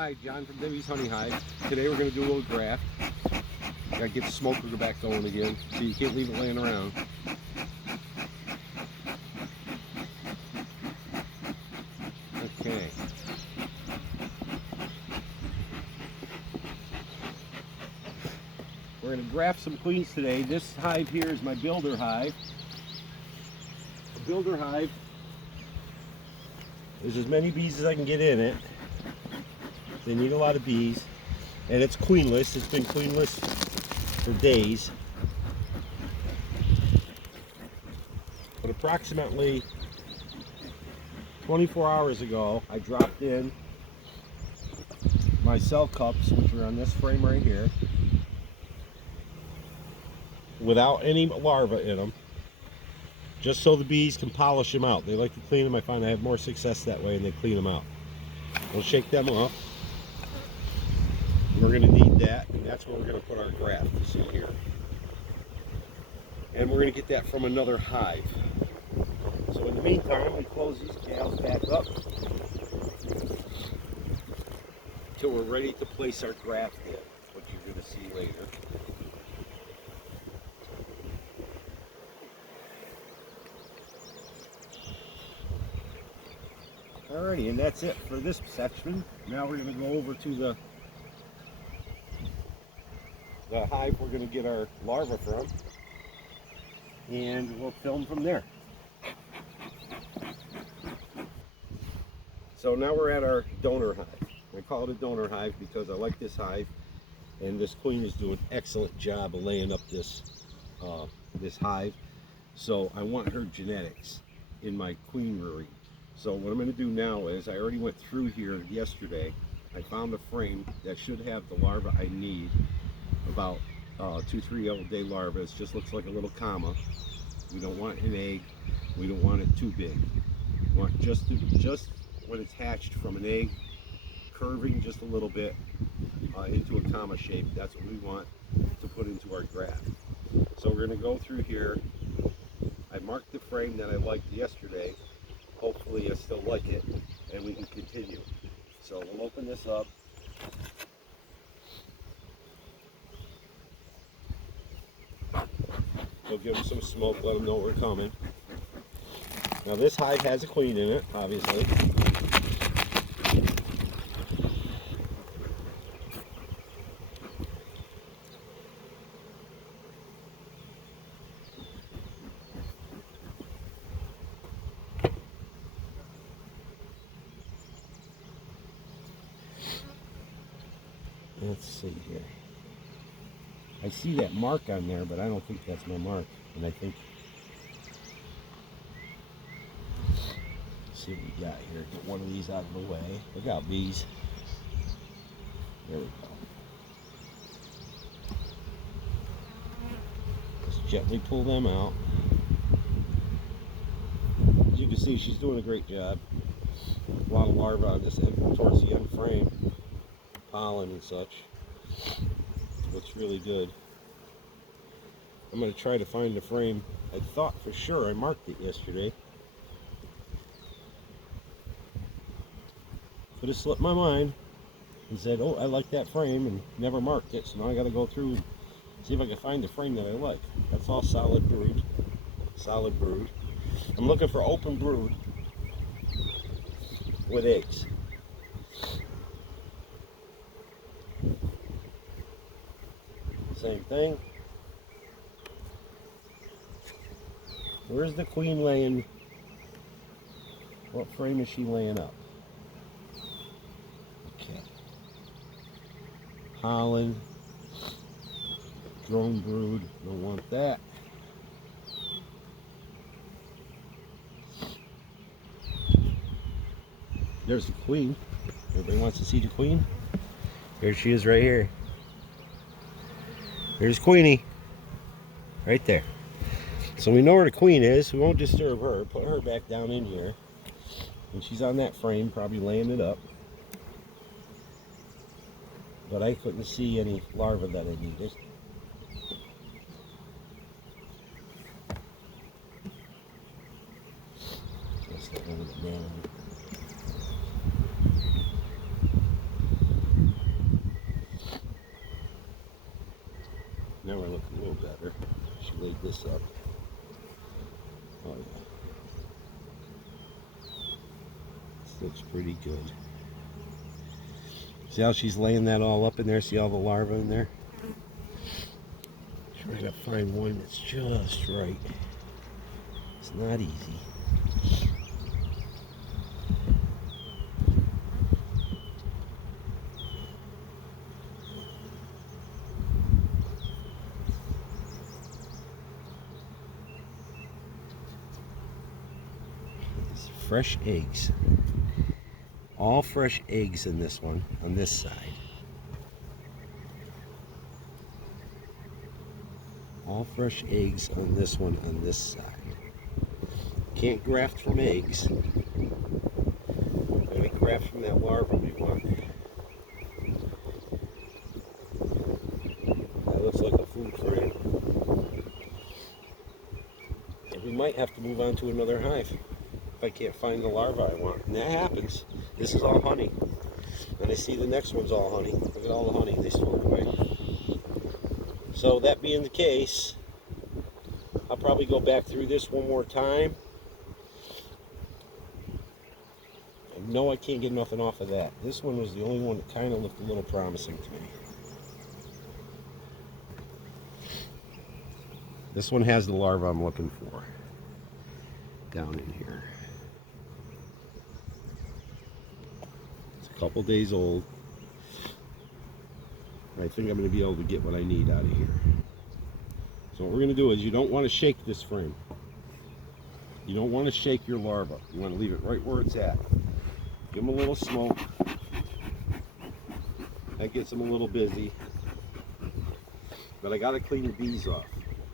Hi, John from Debbie's Honey Hive. Today we're going to do a little graft. Gotta get the smoker back going again, so you can't leave it laying around. Okay. We're going to graft some queens today. This hive here is my builder hive. A builder hive. There's as many bees as I can get in it. They need a lot of bees. And it's queenless. It's been queenless for days. But approximately 24 hours ago, I dropped in my cell cups, which are on this frame right here, without any larvae in them, just so the bees can polish them out. They like to clean them. I find I have more success that way, and they clean them out. We'll shake them up. We're going to need that, and that's where we're going to put our graft, you see here. And we're going to get that from another hive. So in the meantime, we close these gals back up until we're ready to place our graft in, which you're going to see later. Alrighty, and that's it for this section. Now we're going to go over to the hive we're going to get our larvae from, and we'll film from there. So now we're at our donor hive. I call it a donor hive because I like this hive, and this queen is doing an excellent job of laying up this this hive. So I want her genetics in my queenery. So what I'm going to do now is, I already went through here yesterday. I found a frame that should have the larvae I need, about 2-3 day larvae. It just looks like a little comma. We don't want an egg. We don't want it too big. We want just when it's hatched from an egg, curving just a little bit into a comma shape. That's what we want to put into our graft. So we're going to go through here. I marked the frame that I liked yesterday. Hopefully I still like it, and we can continue. So we'll open this up. We'll give them some smoke, let them know we're coming. Now this hive has a queen in it, obviously. Let's see here. I see that mark on there, but I don't think that's my mark. And I think, let's see what we got here. Get one of these out of the way. Look out, bees. There we go. Just gently pull them out. As you can see, she's doing a great job. A lot of larvae on this end, towards the end frame. Pollen and such. Looks really good. I'm going to try to find the frame. I thought for sure I marked it yesterday. Could have slipped my mind and said, oh, I like that frame, and never marked it. So now I got to go through and see if I can find the frame that I like. That's all solid brood. Solid brood. I'm looking for open brood with eggs. Same thing. Where's the queen laying? What frame is she laying up? Okay. Holland. Drone brood. Don't want that. There's the queen. Everybody wants to see the queen? Here she is right here. There's Queenie, right there. So we know where the queen is. We won't disturb her. Put her back down in here. And she's on that frame, probably laying it up. But I couldn't see any larvae that I needed. Just a little bit down. Now we're looking a little better. She laid this up. Oh yeah. This looks pretty good. See how she's laying that all up in there? See all the larvae in there? Trying to find one that's just right. It's not easy. It's fresh eggs. All fresh eggs in this one, on this side. All fresh eggs on this one, on this side. Can't graft from eggs. And we graft from that larva we want. That looks like a food frame. And we might have to move on to another hive if I can't find the larva I want. And that happens. This is all honey. And I see the next one's all honey. Look at all the honey they stored away. So that being the case, I'll probably go back through this one more time. I know I can't get nothing off of that. This one was the only one that kind of looked a little promising to me. This one has the larva I'm looking for down in here. It's a couple days old. I think I'm going to be able to get what I need out of here. So what we're going to do is, you don't want to shake this frame. You don't want to shake your larva. You want to leave it right where it's at. Give them a little smoke. That gets them a little busy. But I got to clean the bees off.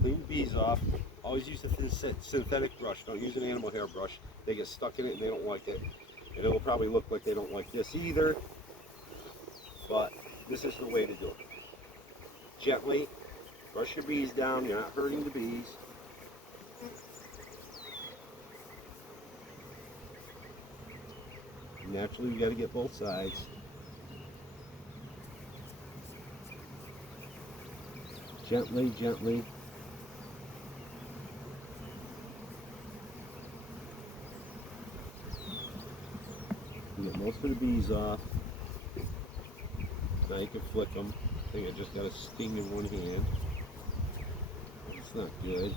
Clean the bees off. Always use a synthetic brush. Don't use an animal hair brush. They get stuck in it and they don't like it. And it'll probably look like they don't like this either. But this is the way to do it. Gently brush your bees down. You're not hurting the bees. Naturally, you got to get both sides. Gently, gently. You get most of the bees off. Now you can flick them. I think I just got a sting in one hand. It's not good.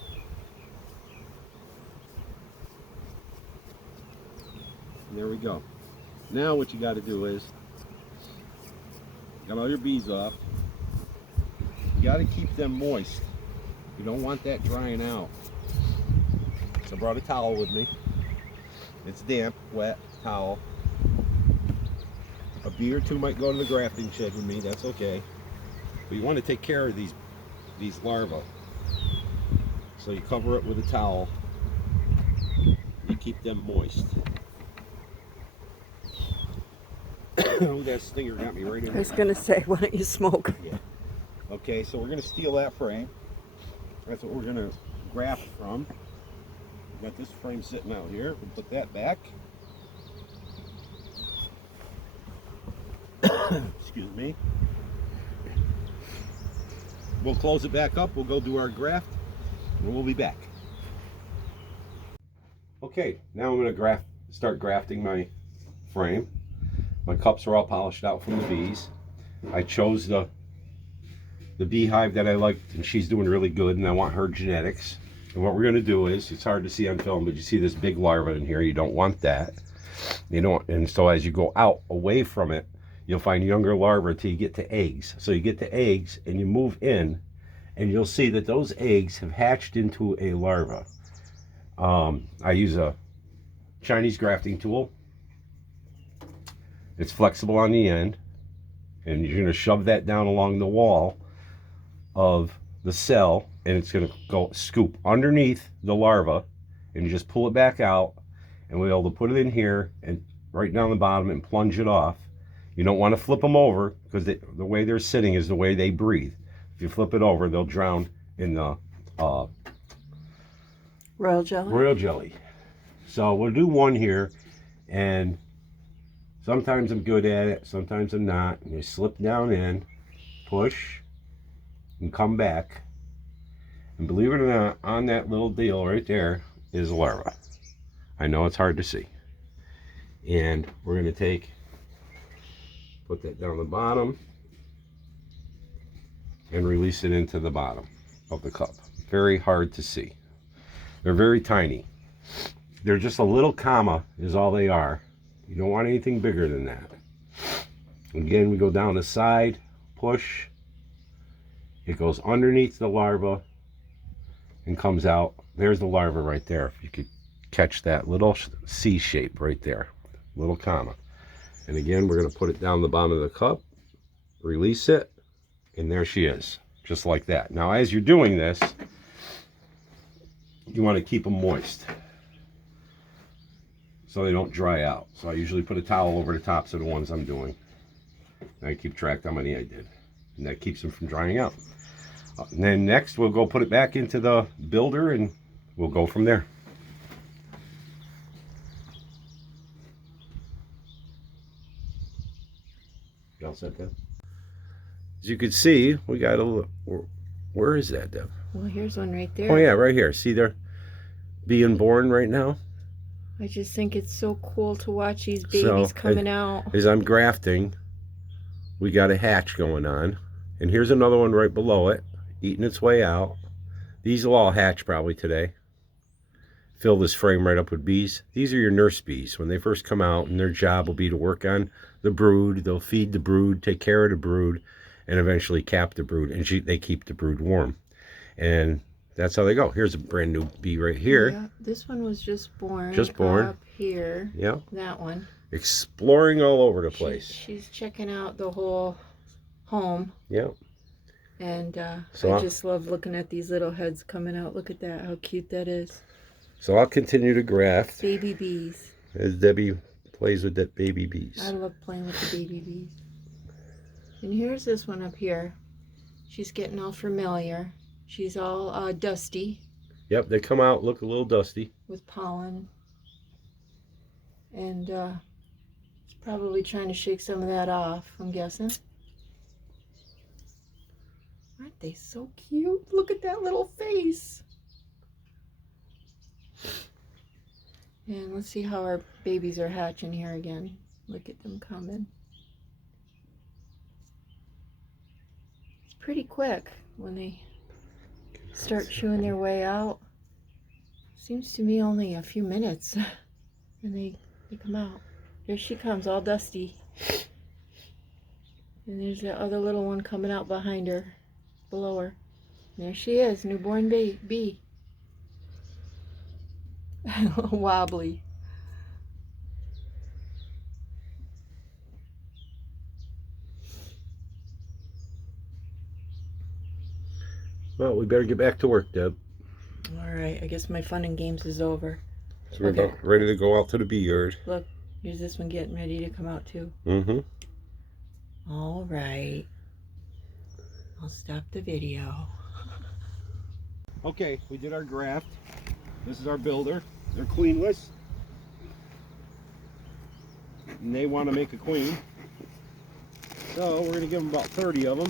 And there we go. Now what you got to do is, got all your bees off. You got to keep them moist. You don't want that drying out. So I brought a towel with me. It's damp, wet towel. A bee or two might go to the grafting shed with me. That's okay. But you want to take care of these larvae. So you cover it with a towel. You keep them moist. Oh, that stinger got me right in there. I was going to say, why don't you smoke? Yeah. Okay, so we're going to steal that frame. That's what we're going to graft from. We've got this frame sitting out here. We'll put that back. Excuse me. We'll close it back up. We'll go do our graft, and we'll be back. Okay, now I'm going to start grafting my frame. My cups are all polished out from the bees. I chose the beehive that I liked, and she's doing really good, and I want her genetics. And what we're going to do is, it's hard to see on film, but you see this big larva in here. You don't want that. You don't, and so as you go out away from it, you'll find younger larvae till you get to eggs. So you get to eggs and you move in, and you'll see that those eggs have hatched into a larva. I use a Chinese grafting tool. It's flexible on the end, and you're going to shove that down along the wall of the cell, and it's going to go scoop underneath the larva, and you just pull it back out, and we'll be able to put it in here and right down the bottom and plunge it off. You don't want to flip them over, because the way they're sitting is the way they breathe. If you flip it over, they'll drown in the Royal jelly? Royal jelly. So we'll do one here, and sometimes I'm good at it, sometimes I'm not. And you slip down in, push, and come back. And believe it or not, on that little deal right there is a larva. I know it's hard to see. And we're going to put that down the bottom and release it into the bottom of the cup. Very hard to see. They're very tiny. They're just a little comma is all they are. You don't want anything bigger than that. Again, we go down the side, push. It goes underneath the larva and comes out. There's the larva right there. If you could catch that little C shape right there, little comma. And again, we're going to put it down the bottom of the cup, release it, and there she is, just like that. Now, as you're doing this, you want to keep them moist so they don't dry out. So I usually put a towel over the tops of the ones I'm doing. And I keep track how many I did. And that keeps them from drying out. And then next, we'll go put it back into the builder and we'll go from there. You all set, Deb? As you can see, we got a little, where is that, Deb? Well, here's one right there. Oh yeah, right here. See, they're being born right now. I just think it's so cool to watch these babies coming out. As I'm grafting, we got a hatch going on. And here's another one right below it, eating its way out. These will all hatch probably today. Fill this frame right up with bees. These are your nurse bees. When they first come out, and their job will be to work on the brood. They'll feed the brood, take care of the brood, and eventually cap the brood. And they keep the brood warm. And that's how they go. Here's a brand new bee right here. Yeah, this one was just born. Just born. Up here. Yeah. That one. Exploring all over the place. She's checking out the whole home. Yeah. And I just love looking at these little heads coming out. Look at that, how cute that is. So I'll continue to graft. Baby bees. As Debbie plays with that baby bees. I love playing with the baby bees. And here's this one up here. She's getting all familiar. She's all dusty. Yep, they come out, look a little dusty. With pollen. And it's probably trying to shake some of that off, I'm guessing. Aren't they so cute? Look at that little face. And let's see how our babies are hatching here again. Look at them coming. It's pretty quick when they start chewing their way out. Seems to me only a few minutes and they come out. There she comes, all dusty. And there's that other little one coming out behind her, below her. There she is, newborn bee. Wobbly. Well, we better get back to work, Deb. All right, I guess my fun and games is over. So we're about ready to go out to the bee yard. Look, here's this one getting ready to come out too. Mm-hmm. All right. I'll stop the video. Okay, we did our graft. This is our builder. They're queenless. And they want to make a queen. So we're going to give them about 30 of them.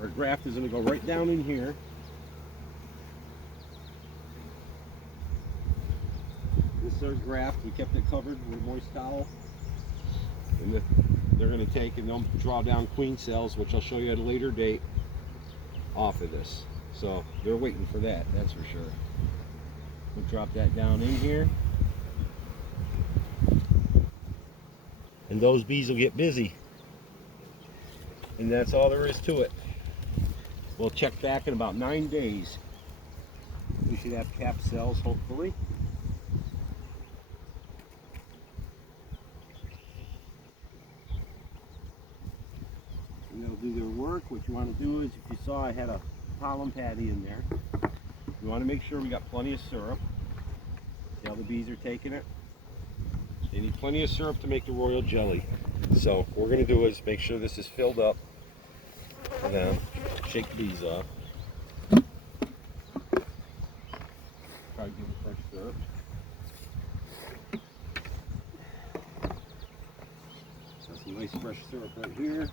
Our graft is going to go right down in here. This is our graft. We kept it covered with a moist towel. And they're going to take and they'll draw down queen cells, which I'll show you at a later date, off of this. So they're waiting for that, that's for sure. We'll drop that down in here. And those bees will get busy. And that's all there is to it. We'll check back in about 9 days. We should have capped cells, hopefully. And they'll do their work. What you want to do is, if you saw I had a pollen patty in there, you want to make sure we got plenty of syrup. See how the bees are taking it? They need plenty of syrup to make the royal jelly. So what we're going to do is make sure this is filled up for them. Shake the bees off. Try to give them fresh syrup. Got some nice fresh syrup right here.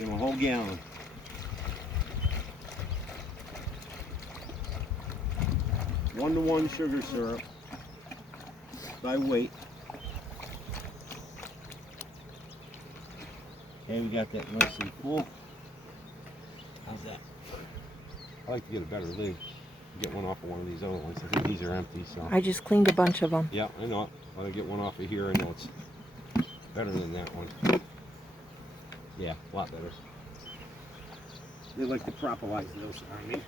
Give them a whole gallon. One-to-one sugar syrup by weight. Okay, we got that nice and full. How's that? I like to get a better lid. Get one off of one of these other ones. I think these are empty, so. I just cleaned a bunch of them. Yeah, I know it. When I get one off of here, I know it's better than that one. Yeah, a lot better. They like to propolize those, I mean.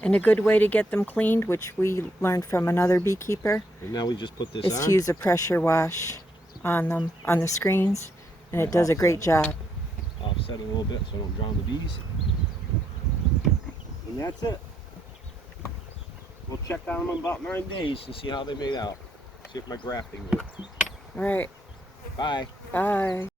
And a good way to get them cleaned, which we learned from another beekeeper, And now we just put this is on. to use a pressure wash on them, on the screens, and it does a great job. Offset it a little bit so I don't drown the bees. And that's it. We'll check on them in about 9 days and see how they made out. See if my grafting worked. All right. Bye. Bye.